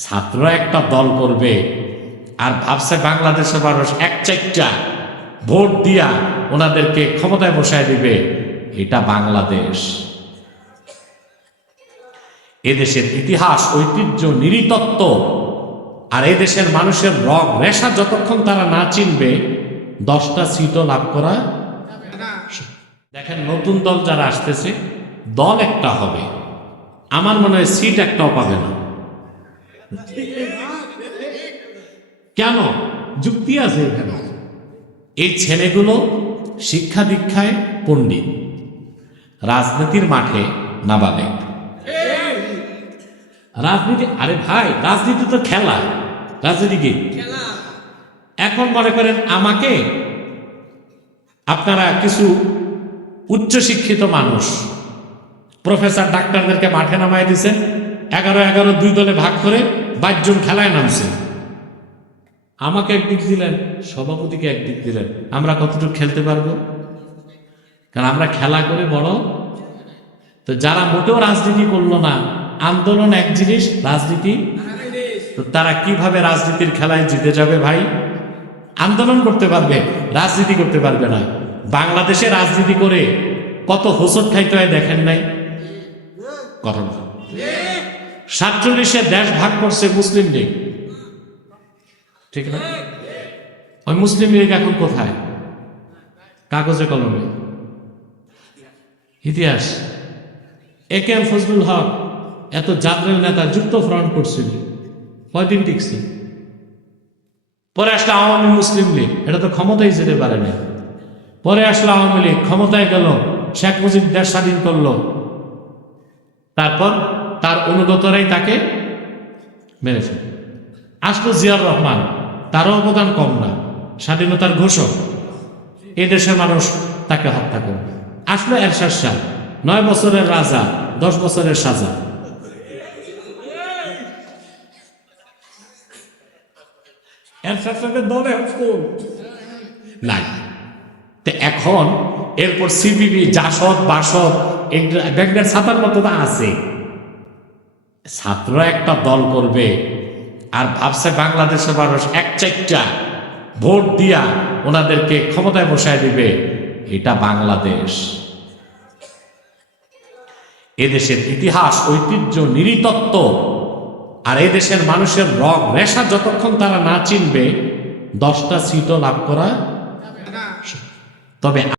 ছাত্ররা একটা দল করবে আর ভাবছে বাংলাদেশের মানুষ এক চারটা ভোট দিয়া ওনাদেরকে ক্ষমতায় বসায় দিবে। এটা বাংলাদেশ। এদেশের ইতিহাস, ঐতিহ্য, নৃতত্ত্ব আর এদেশের মানুষের রগ রেশা যতক্ষণ তারা না চিনবে 10টা সিটও লাভ করা। দেখেন, নতুন দল যারা আসতেছে, দল একটা হবে, আমার মনে হয় সিট একটাও পাবে না। কেন? যুক্তি আছে এখানে। এই ছেলেগুলো শিক্ষা দীক্ষায় পণ্ডিত, রাজনীতির মাঠে নাবালেক। রাজনীতি, আরে ভাই, রাজনীতি তো খেলা। রাজনীতি কি? এখন মনে করেন আমাকে আপনারা কিছু উচ্চশিক্ষিত মানুষ, প্রফেসর ডাক্তারদেরকে মাঠে নামাই দিয়েছেন, 11-11 2 দলে ভাগ করে 22 জন খেলায় নামছে। আমাকে একদিক দিলেন, সভাপতিকে একদিক দিলেন, আমরা কতটুকু খেলতে পারবো? কারণ আমরা খেলা করে বড়। তো যারা মোটেও রাজনীতি করলো না, আন্দোলন এক জিনিস, রাজনীতি, তো তারা কিভাবে রাজনীতির খেলায় জিতে যাবে ভাই? আন্দোলন করতে পারবে, রাজনীতি করতে পারবে না। বাংলাদেশে রাজনীতি করে কত হোঁচট খাইতে হয় দেখেন নাই? কথা 47-এ দেশ ভাগ করছে মুসলিম লীগ, ঠিক না? ওই মুসলিম লীগ এখন কোথায়? কাগজে কলমে। ইতিহাস, এ.কে.এম. ফজলুল হক এত জাতীয় নেতা যুক্ত ফ্রন্ট করছিল, কয়দিন টিকছে? পরে আসলে আওয়ামী মুসলিম লীগ, এটা তো ক্ষমতায় যেতে পারে না। পরে আসলে আওয়ামী লীগ ক্ষমতায় গেল, শেখ মুজিব দেশ স্বাধীন করলো, তারপর তার অনুগতরাই তাকে মেরে ফেলে। আসলো জিয়াউর রহমান, তারও অবদান কম না, স্বাধীনতার ঘোষক, এই দেশের মানুষ তাকে হত্যা করবে। আসলো এরশাদ শাহ, 9 বছরের রাজা, 10 বছরের সাজা। এরশাদ শাহের দলে নাই। এখন এরপর সিপিবি, জাসদ, বাসদ, ব্যাগের ছাতার মতো আছে। ছাত্ররা একটা দল করবে আর ভাবছে বাংলাদেশের মানুষ এক চারটা ভোট দিয়া ওনাদেরকে ক্ষমতায় বসায় দিবে। এটা বাংলাদেশ। এদেশের ইতিহাস, ঐতিহ্য, নৃতত্ত্ব আর এদেশের মানুষের রগ রেশা যতক্ষণ তারা না চিনবে 10টা সিটও লাভ করা। তবে